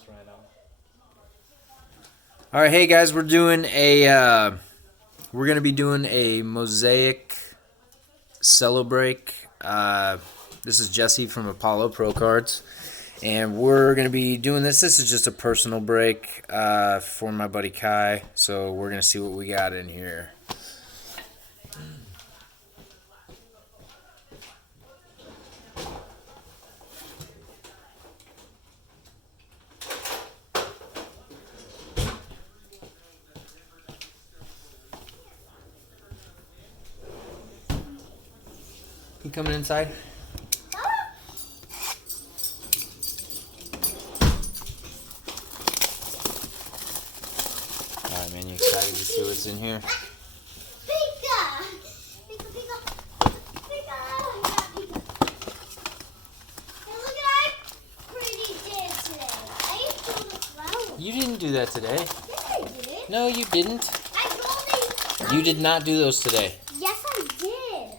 almost ran out. All right, hey guys, we're gonna be doing a Mosaic cello break. This is Jesse from Apollo Pro Cards, and we're gonna be doing this. This is just a personal break for my buddy Kai. So we're gonna see what we got in here. You coming inside? Alright, man, you excited to see what's in here? You didn't do that today. Yes, I did. No, you didn't. I told You did not do those today. Yes, I did.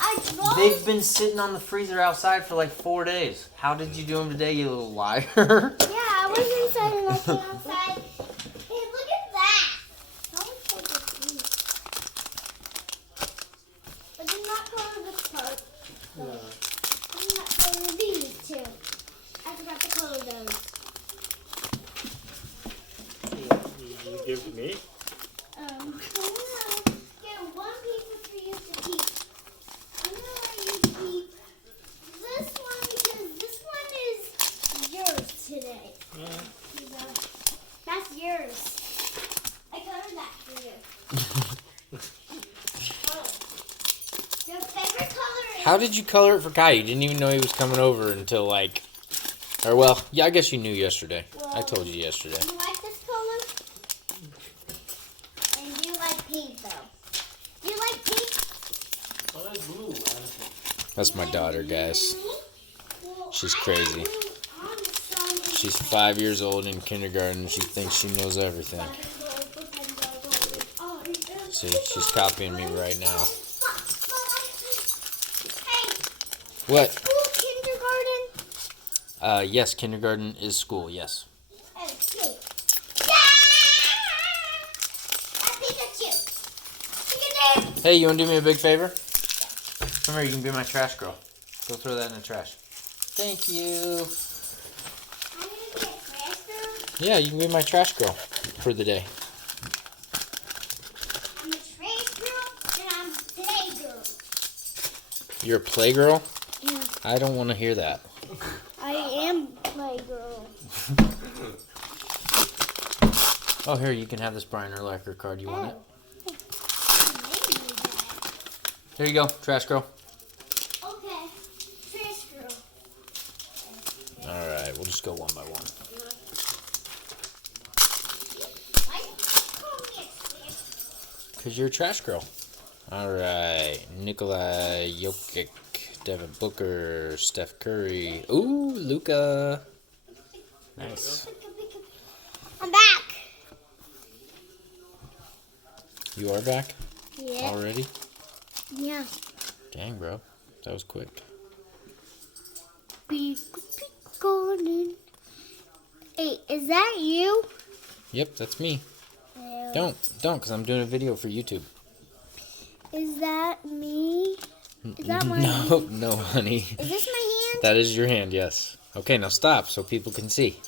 I told They've been sitting on the freezer outside for like 4 days. How did you do them today, you little liar? Yeah, I was inside and I came outside. Hey, look at that. How much for this piece? I did not color this part. Yeah. I did not color these two. I forgot to color those. You give it to me? I'm gonna get one piece for you to keep. I'm gonna let you keep this one because this one is yours today. That's yours. I colored that for you. Your favorite color is... How did you color it for Kai? You didn't even know he was coming over until like... Or well, yeah, I guess you knew yesterday. I told you yesterday. You like this color? And you like pink though. You like pink? Oh, that's blue, honestly. That's my daughter, guys. Well, She's I crazy. like blue on some. She's 5 years old in kindergarten. She thinks she knows everything. See, she's copying me right now. Hey, What? school kindergarten? Yes, kindergarten is school, yes. And pink. Yeah! That's Pikachu. Pikachu! Hey, you want to do me a big favor? Come here, you can be my trash girl. Go throw that in the trash. Thank you. I'm gonna be a trash girl. Yeah, you can be my trash girl for the day. I'm a trash girl and I'm a play girl. You're a play girl? Yeah. I don't want to hear that. I am play girl. Oh, here, you can have this Brian Urlacher card. You want it? There you go, trash girl. Okay, trash girl. Alright, we'll just go one by one. Why did you call me a trash? Because you're a trash girl. Alright, Nikolai Jokic, Devin Booker, Steph Curry. Ooh, Luka. Nice. I'm back. You are back Yeah. already? Yeah. Dang, bro. That was quick. Be golden. Hey, is that you? Yep, that's me. Don't, because I'm doing a video for YouTube. Is that me? Is that my No, hand? no, honey. Is this my hand? That is your hand, yes. Okay, now stop so people can see.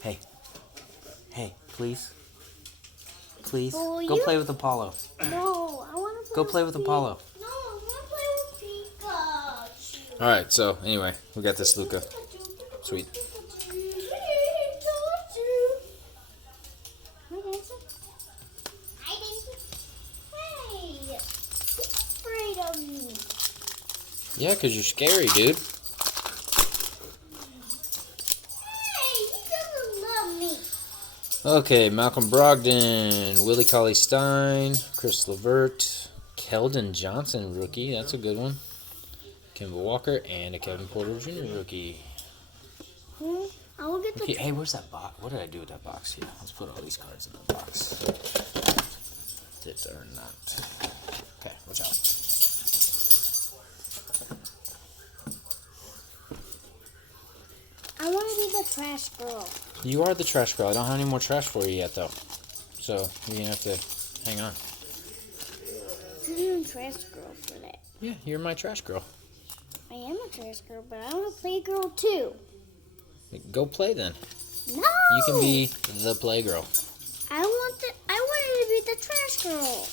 Hey. Hey, please. Please. Oh, Go you- play with Apollo. No, I want to Go play with Apollo. No, I want to play with Pikachu. Alright, so anyway, we got this Luka. Sweet. Afraid of me. Yeah, because you're scary, dude. Hey, he doesn't love me. Okay, Malcolm Brogdon, Willie Cauley-Stein, Chris LeVert, Keldon Johnson, rookie. That's a good one. Kemba Walker, and a Kevin Porter Jr. rookie. I will get the. Okay, hey, where's that box? What did I do with that box here? Let's put all these cards in the box. Did it or not? Okay, watch out. I want to be the trash girl. You are the trash girl. I don't have any more trash for you yet, though. So you're gonna have to hang on. I'm a trash girl for that. Yeah, you're my trash girl. I am a trash girl, but I want to play girl too. Go play then. No. You can be the playgirl. I wanted to be the trash girl.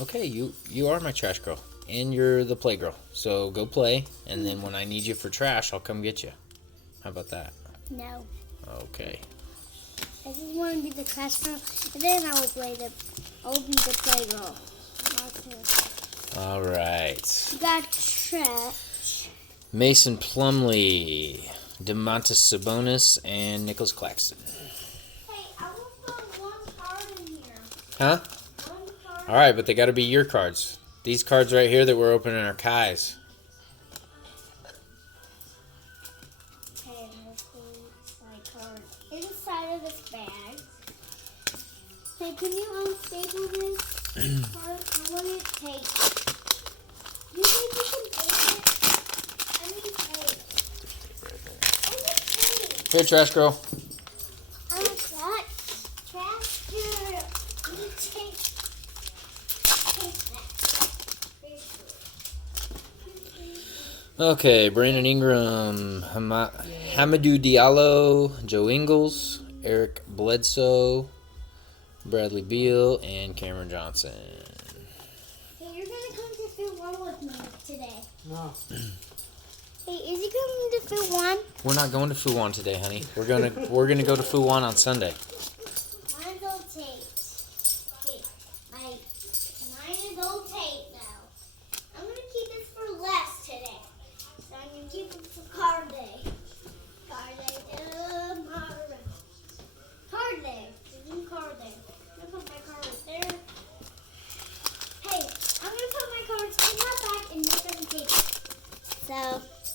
Okay, you are my trash girl, and you're the playgirl. So go play, and then when I need you for trash, I'll come get you. How about that? No. Okay. I just want to be the trash girl, and then I will be the play girl. All right. You got trash. Mason Plumlee, DeMontis Sabonis, and Nicholas Claxton. Hey, I want to put one card in here. Huh? One card. All right, but they got to be your cards. These cards right here that we're opening are Kai's. Okay, let's put my card inside of this bag. Hey, can you unstaple this card? I want it taped. You think you can tape it? I need tape. I need tape. Here, trash girl. I'm a trash girl. You need tape. Tape that. Okay, Brandon Ingram, Hamidou Diallo, Joe Ingles, Eric Bledsoe, Bradley Beal, and Cameron Johnson. Hey, you're gonna come to Field 1 with me today. No. Hey, is he coming to Field 1? We're not going to Fuwan today, honey. We're gonna go to Fuwan on Sunday. Mine's all taped. Okay, mine is all taped now. I'm gonna keep this for less today. So I'm gonna keep it for card day. Card day tomorrow. Card day. It's in card day. I'm gonna put my card right there. Hey, I'm gonna put my cards in my bag and make them tape. So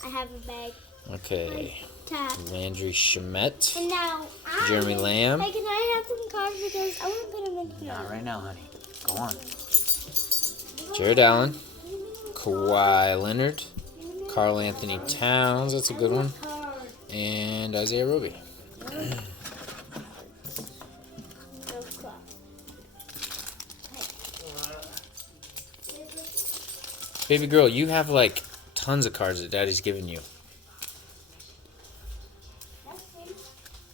I have a bag. Okay. Tap. Landry Shamet, And now Jeremy Lamb. Hey, can I have some cards because I want to put them in the Not right now, honey. Go on. Jared Allen, Kawhi Leonard, Karl Anthony Towns. That's a good one. And Isaiah Roby. Baby girl, you have like tons of cards that Daddy's given you.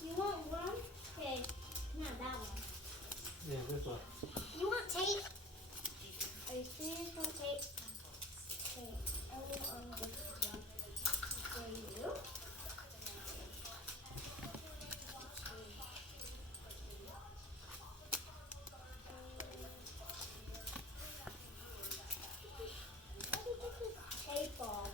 You want one? Okay, not that one. Yeah, this one. You want tape? Are you serious? You want tape? Okay, I will this one for you. How do you get this tape off?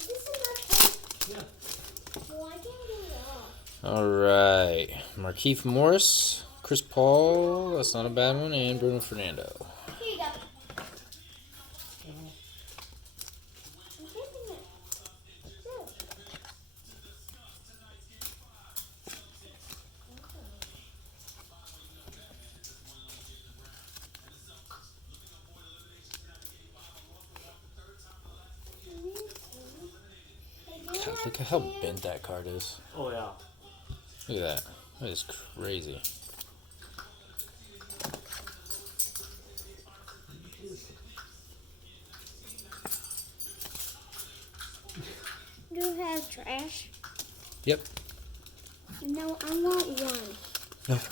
Is this enough tape? Yeah. Well, I can't get it off. All right. Markieff Morris, Chris Paul. That's not a bad one. And Bruno Fernando. Here you go. I'm taping it. Too. God, look at how bent that card is. Oh, yeah. Look at that. That is crazy. You have trash? Yep. No, I want one.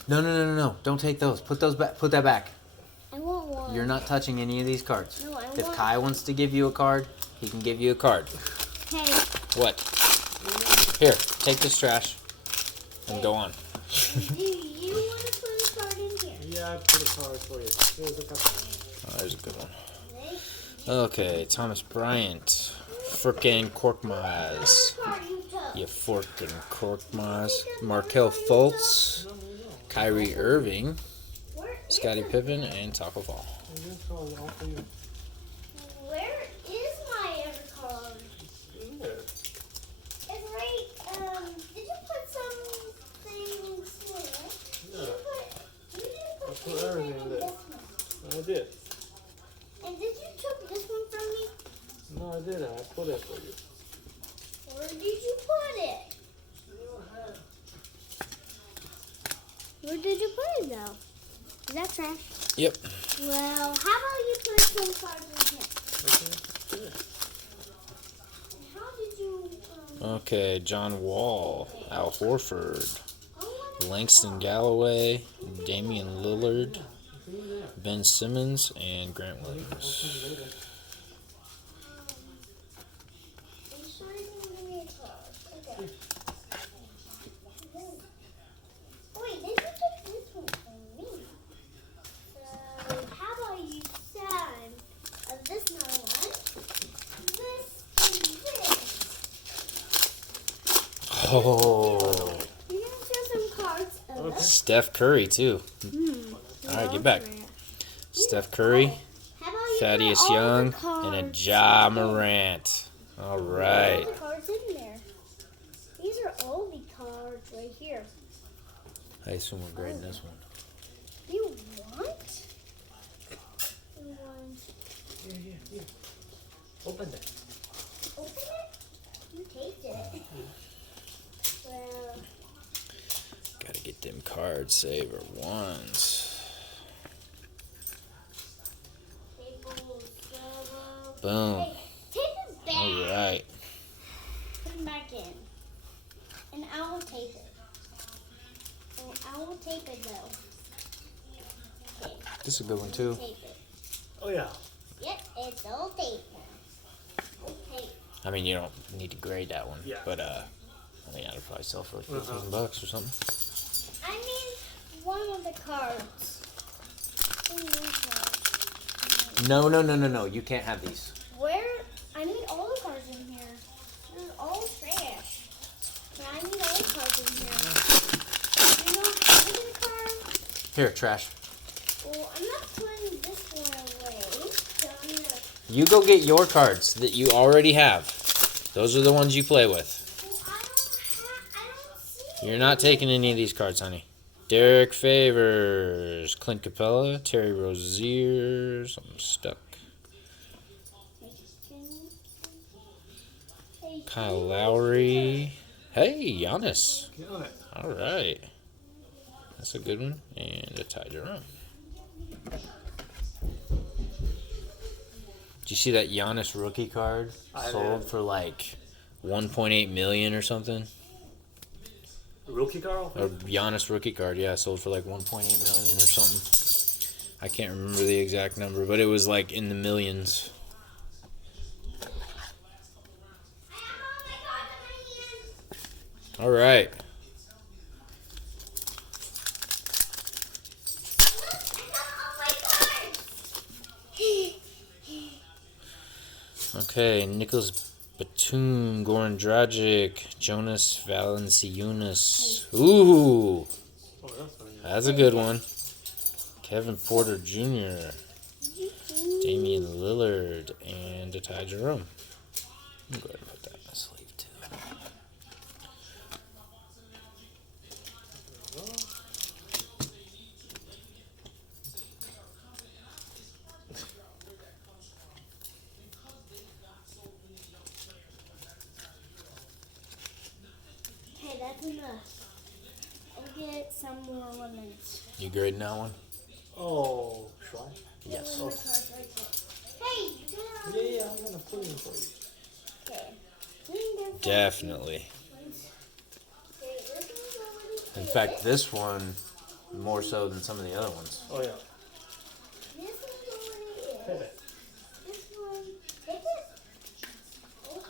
No. Don't take those. Put those back. Put that back. I want one. You're not touching any of these cards. No, I If want. Kai wants to give you a card, he can give you a card. Hey, What? Here, take this trash and go on. do you want to put a card in here? Yeah, I put a card for you. Here's a couple. Oh, there's a good one. Okay, Thomas Bryant. Frickin' Korkmaz. Card you took. You forkin' Korkmaz. Markel Fultz. Kyrie Irving. Where is Scottie it? Pippen. And Taco Fall. And this card all for you. Where is my other card? In there. It's right. Did you put some things here? Yeah. You didn't put I put anything everything in in there. this one. I did. And did you took this one from me? No, I didn't. I put it that for you. Where did you put it? Where did you put it though? Is that trash? Yep. Well, how about you put some cards in here? Okay. How did you? Okay, John Wall, Al Horford, I wanna Langston Galloway, Damian Lillard, Ben Simmons, and Grant Williams. Are you sure you don't give me a card? Okay. Wait, then you took this one from me. So, how about you send this another one? This and this. Oh, You're gonna show some cards of Okay. Steph Curry too. All right, get back. Steph Curry, How about you Thaddeus put all Young, the cards and a Ja Morant. All All right. the cards in there. These are all the cards right here. I assume we're grading this one. You want? You want? Here. Open that. Open it? You take it. Well, Gotta get them card saver ones. table, cello. Boom. Hey, take it back. All right. Put it back in. And I will tape it. Oh, I will tape it though. Okay, This is a good one too. tape it. Oh yeah. Yep, it's all taped now. Okay. I mean, you don't need to grade that one. Yeah. But I mean, I'd probably sell for like $15 or something. I mean, one of the cards. No. You can't have these. Where? I need all the cards in here. This is all trash. But I need all the cards in here. You know, having a card. Here, trash. Well, I'm not putting this one away. So I'm gonna. You go get your cards that you already have. Those are the ones you play with. Well, I don't see. You're not taking any of these cards, honey. Derek Favors, Clint Capella, Terry Rozier. I'm stuck. Kyle Lowry. Hey, Giannis. Get it. All right. That's a good one. And a Ty Jerome. Did you see that Giannis rookie card I sold did. for like 1.8 million or something? Rookie Carl? A Giannis rookie card, yeah, sold for like 1.8 million or something. I can't remember the exact number, but it was like in the millions. All right. Okay, Nicholas Batum, Goran Dragic, Jonas Valanciunas. Ooh, Oh, that's funny. that's a good one. Kevin Porter Jr., Damian Lillard, and a Ty Jerome. I'm going to put that in my sleeve too. Okay, that's enough. I'll get some more lemons. You grading that one? Oh, try. Yes. Lemon cards right there. Hey, you gotta. Yeah, I'm gonna put it in for you. Okay. Clean them for Definitely. Okay, this one's already In taped. fact, this one more so than some of the other ones. Oh yeah. This one's already Hit is. it. This one, take it. Oh.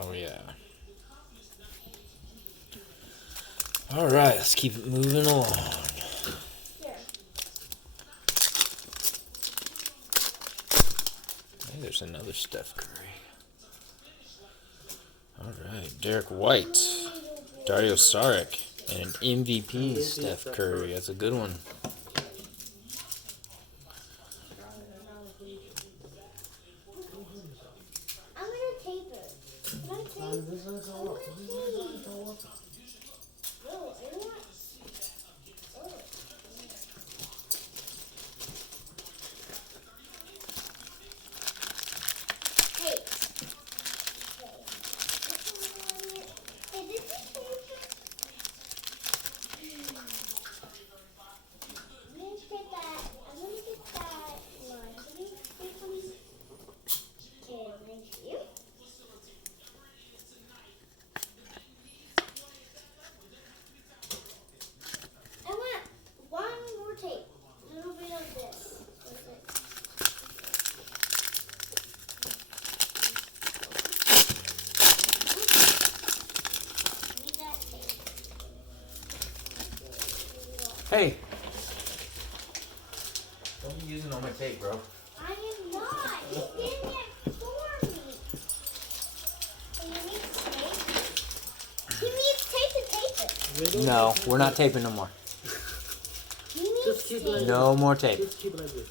Oh, yeah. All right, let's keep it moving along. Here. Hey, there's another Steph Curry. All right, Derek White, Dario Saric, and an MVP Steph Curry. That's a good one. I'm gonna tape it. Can I tape is gonna go up. This is gonna go up. No, I want. Hey. Hey, this is paper. I'm gonna get that. I'm gonna get that line. Can you take some? Okay, thank you. I want one more tape. A little bit of this. That's it. Need that tape. Hey! Don't be using all my tape, bro. I am not. He's getting it for me. Hey, you need tape? He needs tape to tape it. We don't No, need to- we're not taping no more. He needs Just keep tape. like No more tape. Just keep like this.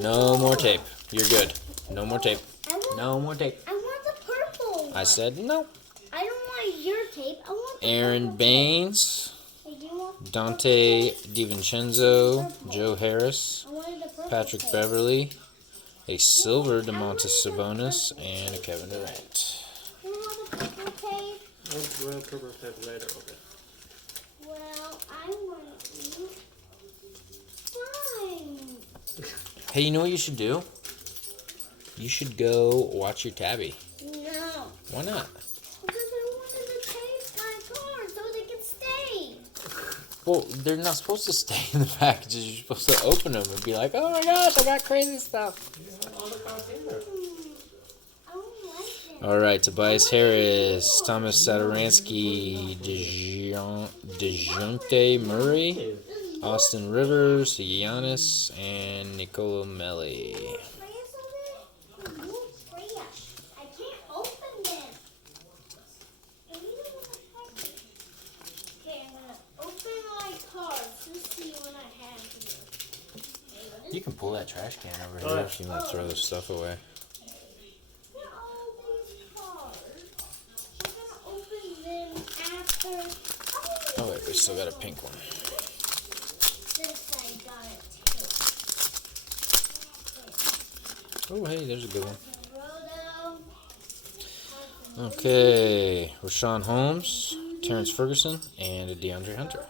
No more tape. You're good. No more tape. I want, No more tape. I want the purple one. I said no. I don't want your tape. I want the Aaron purple Baines, tape. Hey, do you want Dante purple tape? DiVincenzo, Joe Harris, I wanted the purple Patrick tape. Beverly, a silver DeMontis Sabonis, and a Kevin Durant. You want the purple tape? We'll purple tape later, okay. Well, I want you. Fine. Hey, you know what you should do? You should go watch your tabby. No. Why not? Because I wanted to tape my cards so they can stay. Well, they're not supposed to stay in the packages. You're supposed to open them and be like, oh my gosh, I got crazy stuff. All the cards in there. I don't like it. All right, Tobias Harris, Thomas Sadaransky, DeJounte Murray, Austin Rivers, Giannis, and Nicola Melli. I can't open them. Okay, I'm gonna open my cards to see what I have here. You can pull that trash can over Oh, here yeah. if you want to throw this stuff away. Look at all these cards. I'm gonna open them after. Oh wait, we still got a pink one. This I got it. Oh hey, there's a good one. Roto. Okay, Rashawn Holmes, Terrence Ferguson, and a DeAndre Hunter.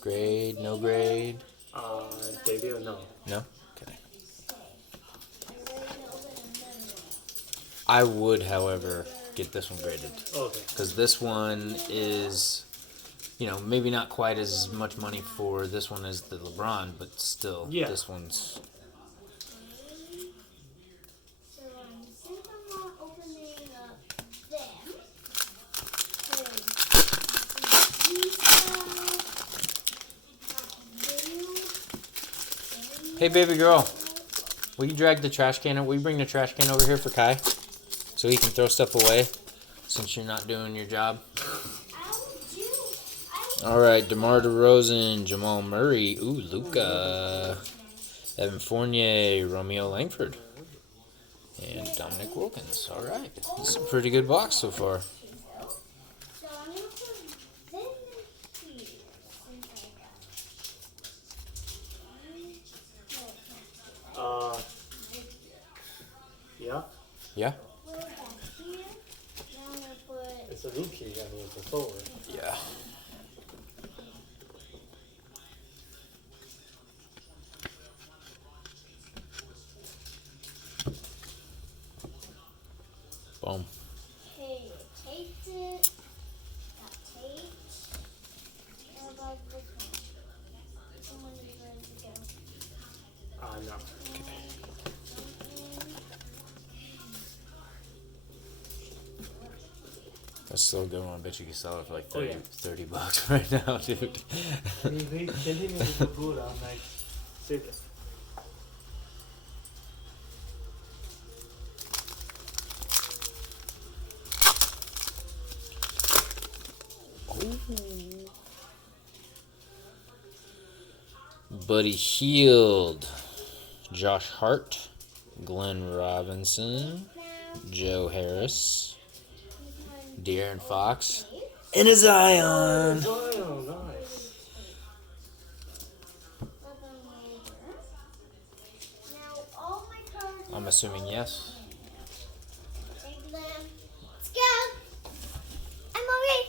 Grade, no grade? Debut, no. No? Okay. I would, however, get this one graded. Okay. Because this one is, you know, maybe not quite as much money for this one as the LeBron, but still, Yeah. this one's... So since I'm not opening up them, Hey, baby girl, will you drag the trash can? Will you bring the trash can over here for Kai? So he can throw stuff away, since you're not doing your job. All right, DeMar DeRozan, Jamal Murray, ooh, Luka, Evan Fournier, Romeo Langford, and Dominic Wilkins. All right, this is a pretty good box so far. so I'm gonna put them here since I got. Yeah. Yeah? Put it back here. Now I'm gonna put. It's a rookie, I mean, it's a forward. Yeah. Boom. Okay, taped it. Got taped. What about this one? This one is ready to go. No. That's still a good one. I bet you can sell it for like Oh, yeah. 30 bucks right now, dude. We continue with the good, I'm like, serious. Buddy Hield, Josh Hart, Glenn Robinson, Joe Harris, De'Aaron Fox, and a Zion. Oh, nice. Now all my cards. I'm assuming yes. Take them. Let's go. I'm okay.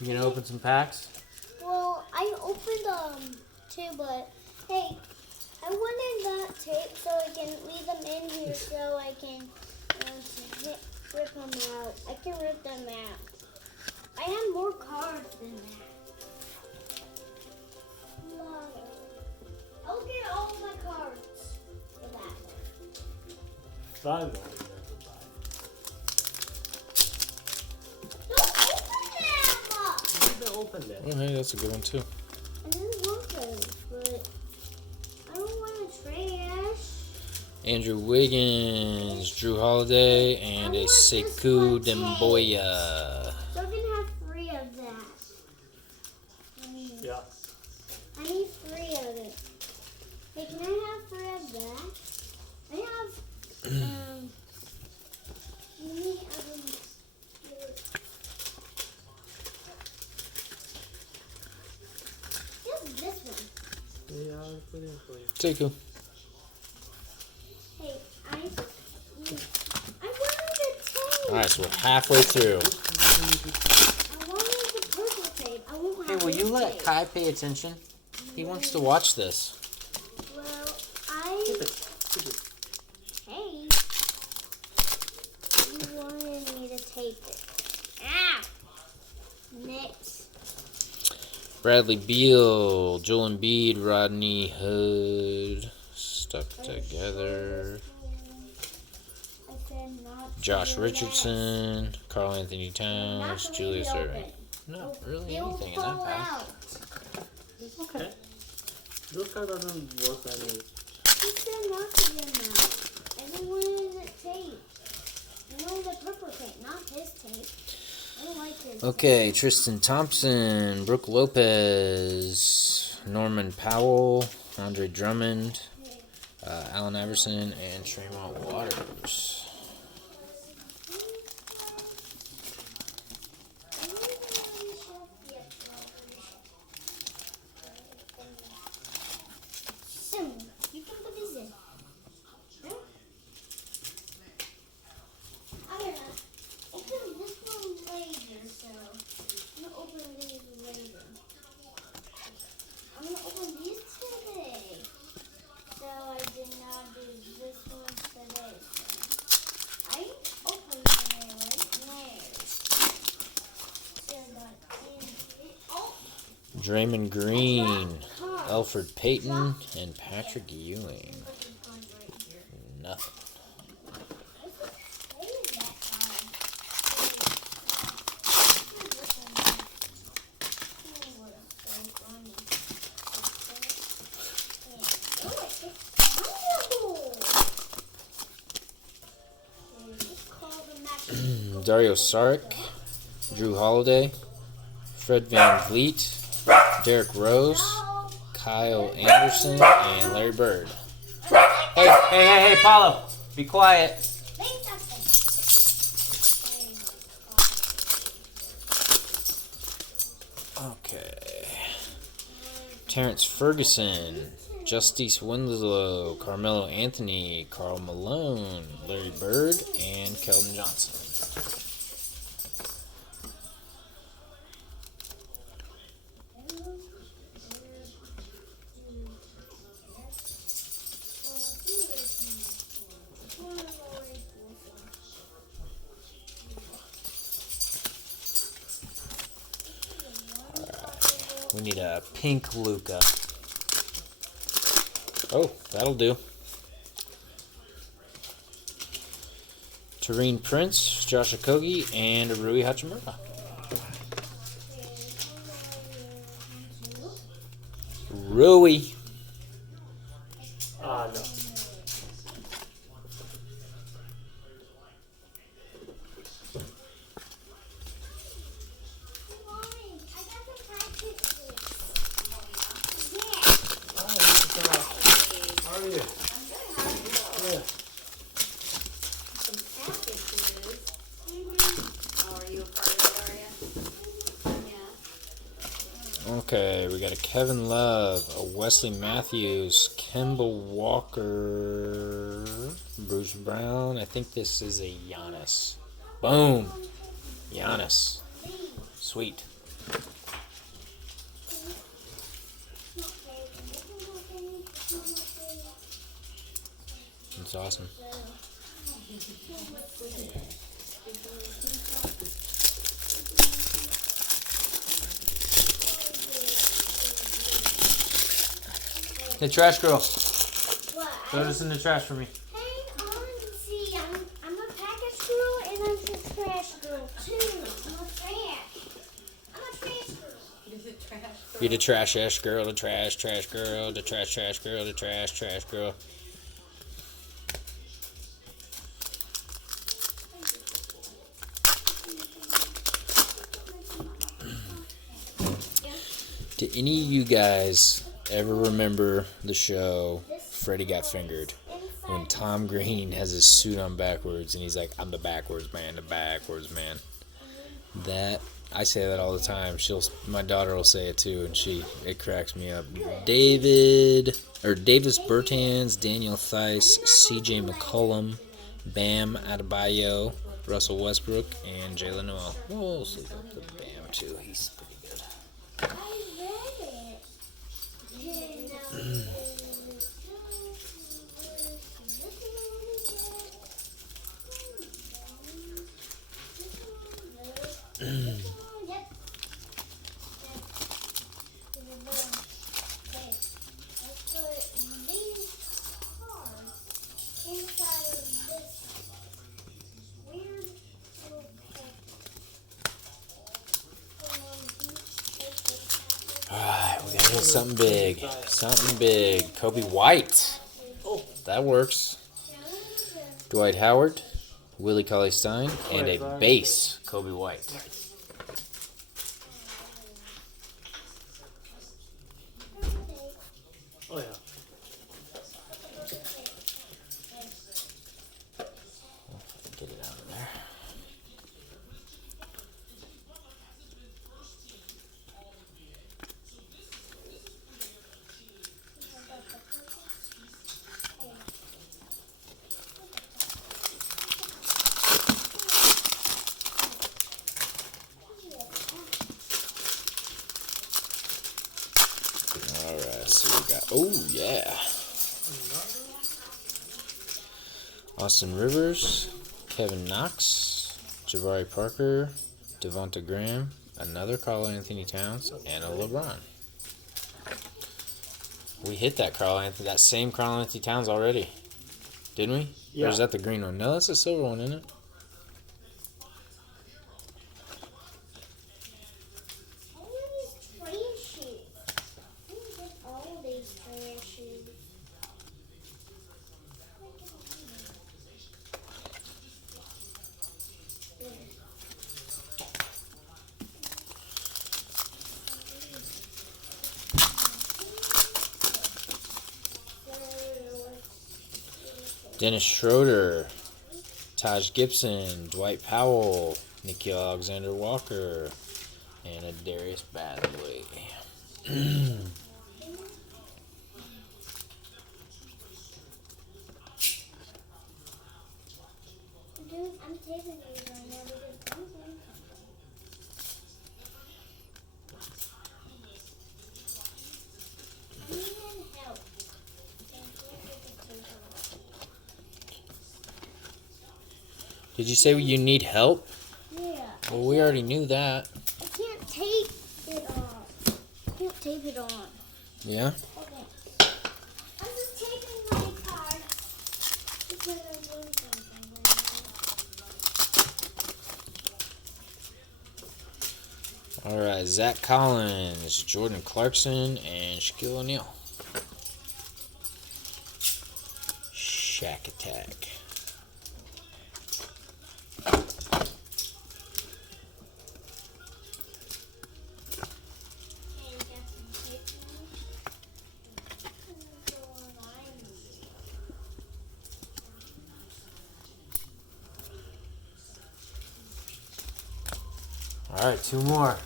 You gonna open some packs? Well, I opened two, but hey, I wanted that tape so I can leave them in here so I can rip them out. I can rip them out. I have more cards than that. Wow. I'll get all my cards for that. 5 more. Don't open them! Open it. Oh, hey, that's a good one too. I didn't want those, but I don't want to trash. Andrew Wiggins, Drew Holiday, and a Sekou Demboya. So I can have 3 of that. Yeah. I need 3 of it. Hey, can I have 3 of that? I have, just this one. Yeah, I'll put it in for you. Sekou. Hey, I wanted the tape. Alright, so we're halfway through. I wanted the purple tape. I won't Hey, have will you this let tape. Kai pay attention? He wants to watch this. Well, Keep it. Keep it. Hey, you wanted me to tape it. Ah! Next. Bradley Beal, Joel Embiid, Rodney Hood, stuck together. I said not Josh to do Richardson, Karl Anthony that. Not Towns, to Julius leave it Erving. open. Not really It'll anything in that fall pack. out. It's okay. Those card doesn't work anyway. You said not to do that. Everyone is tape. You know the purple tape, not his tape. I don't like his. Okay, Tristan Thompson, Brooke Lopez, Norman Powell, Andre Drummond, Allen Iverson, and Tremont Waters. Soon, you can put this in. Huh? I'm gonna open this one later, so I'm gonna open these later. I'm gonna open these today. So I did not do this one today. So I open them right now. So oh, Draymond Green, Elfrid Payton, and Patrick Ewing. Nothing. Dario Saric, Drew Holiday, Fred Van Vliet, Derrick Rose, Kyle Anderson, and Larry Bird. Hey, Paulo, be quiet. Okay. Terrence Ferguson, Justice Winslow, Carmelo Anthony, Karl Malone, Larry Bird, and Keldon Johnson. We need a pink Luka. Oh, that'll do. Taurean Prince, Josh Okogie, and Rui Hachimura. Rui. No. right, we got a Kevin Love, a Wesley Matthews, Kemba Walker, Bruce Brown. I think this is a Giannis. Boom. Giannis. Sweet. That's awesome. Hey, trash girl. What? Throw this in the trash for me. Hang on. See, I'm a package girl and I'm a trash girl too. I'm a trash girl. Is it trash? You're the trash girl, the trash girl, the trash girl, the trash girl. Did any of you guys ever remember the show Freddy Got Fingered? When Tom Green has his suit on backwards and he's like, I'm the backwards man. That, I say that all the time. My daughter will say it too, and it cracks me up. Davis Bertans, Daniel Theis, CJ McCollum, Bam Adebayo, Russell Westbrook, and Jalen Noel. We'll sleep up with Bam too. He's pretty good. I read it. Yep. Okay, let's put these cards inside of this weird little Alright, we gotta get something big. Kobe White. Oh. That works. Dwight Howard, Willie Cauley-Stein, and a base Kobe White. Oh, yeah. Get it out of there. Alright, so we got, oh yeah. Austin Rivers, Kevin Knox, Jabari Parker, Devonta Graham, another Karl Anthony Towns, and a LeBron. We hit that same Karl Anthony Towns already, didn't we? Yeah. Or is that the green one? No, that's the silver one, isn't it? Dennis Schroeder, Taj Gibson, Dwight Powell, Nickeil Alexander-Walker, and a Darius Badley. I'm taking these right now because I'm going to need help. Did you say you need help? Yeah. Well, we already knew that. I can't tape it off. I can't tape it on. Yeah? Okay. I'm just taking my card because I'm doing something right now. Alright, Zach Collins, Jordan Clarkson, and Shaquille O'Neal. Shack Attack. All Alright, two more.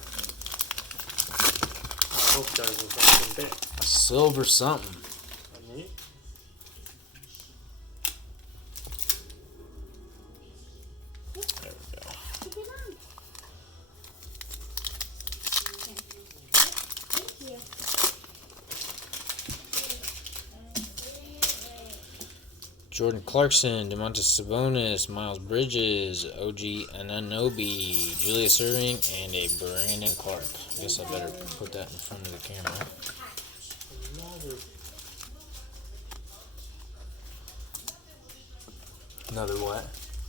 hope there's something there. A silver something. 아니? There we go. Stick it on. Thank you. Jordan Clarkson, DeMontis Sabonis, Miles Bridges, OG Anunoby, Julius Erving, and a Brandon Clark. I guess I better put that in front of the camera. Another what?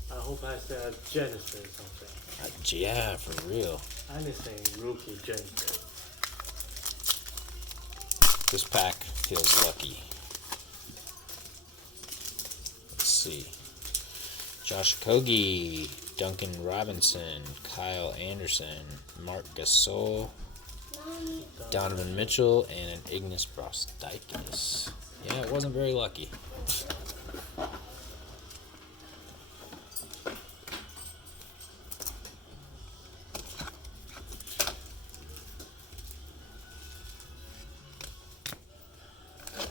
I hope I said Genesis or something. Yeah, for real. Anything rookie Genesis. This pack feels lucky. Let's see. Josh Okogie, Duncan Robinson, Kyle Anderson, Mark Gasol, Donovan Mitchell, and an Ignas Brazdeikis. Yeah, it wasn't very lucky.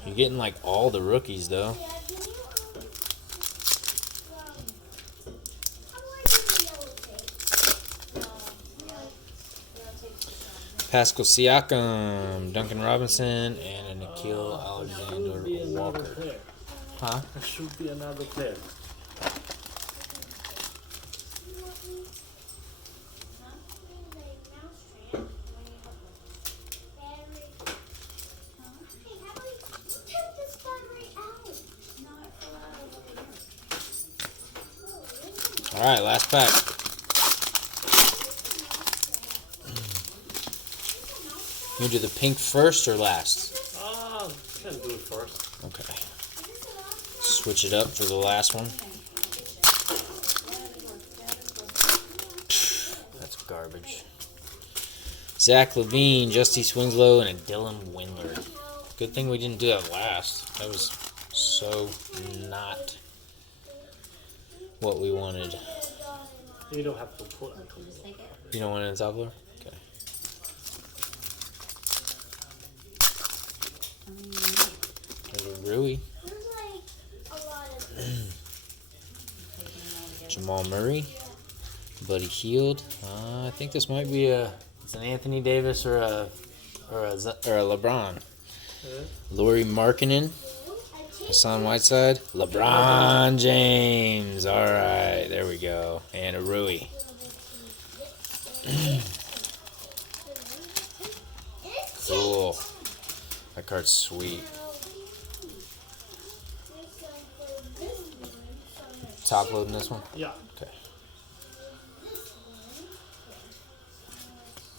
You're getting like all the rookies though. Yeah, can you, how do I do the yellow tape? Pascal Siakam, Duncan Robinson, and a Nikhil Should be Alexander another Walker. player. Huh? There should be another player. Alright, last pack. You do the pink first or last? Can do it first. Okay. Switch it up for the last one. That's garbage. Zach Levine, Justice Winslow, and a Dylan Windler. Good thing we didn't do that last. That was so not what we wanted. You don't have to put it. You don't want it in the top floor? Okay. There's a Rui. There's like a lot of Jamal Murray. Buddy Hield. I think this might be it's an Anthony Davis or a LeBron. Lauri Markkanen. Hassan Whiteside. LeBron James. All right, there we go. And a Rui. Cool. That card's sweet. Top loading this one? Yeah. Okay.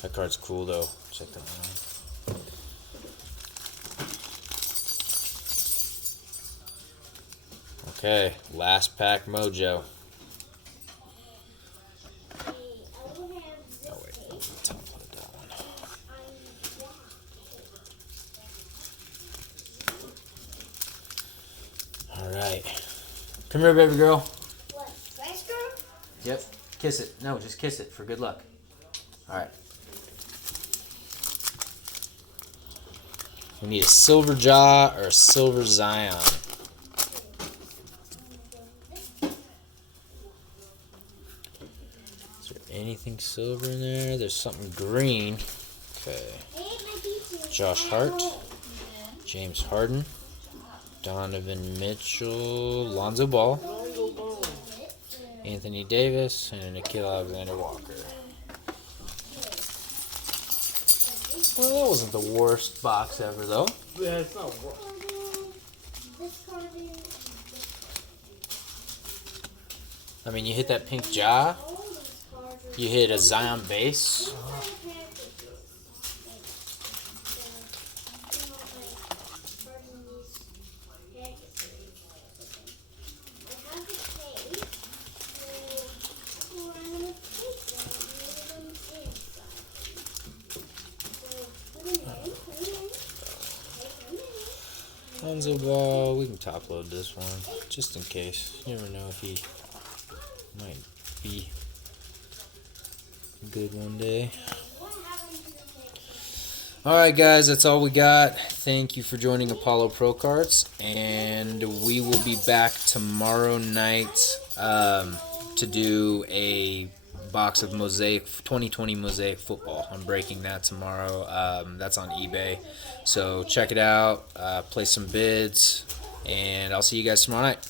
That card's cool though. Check that out. Okay, last pack mojo. Oh wait, top load that one. Alright. Come here, baby girl. what? Rice girl? Yep. Kiss it. No, just kiss it for good luck. Alright. We need a silver jaw or a silver Zion. Is there anything silver in there? There's something green. Okay. Josh Hart. James Harden. Donovan Mitchell. Lonzo Ball. Anthony Davis. And Nikhil Alexander Walker. Well, that wasn't the worst box ever, though. Yeah, it's not work. I mean, you hit that pink jaw. You hit a Zion base. Lonzo Ball, we can top load this one, just in case. You never know if he might be good one day. All right, guys, that's all we got. Thank you for joining Apollo Pro Cards, and we will be back tomorrow night to do a box of Mosaic 2020 Mosaic football. I'm breaking that tomorrow. That's on eBay, so check it out. Place some bids, and I'll see you guys tomorrow night.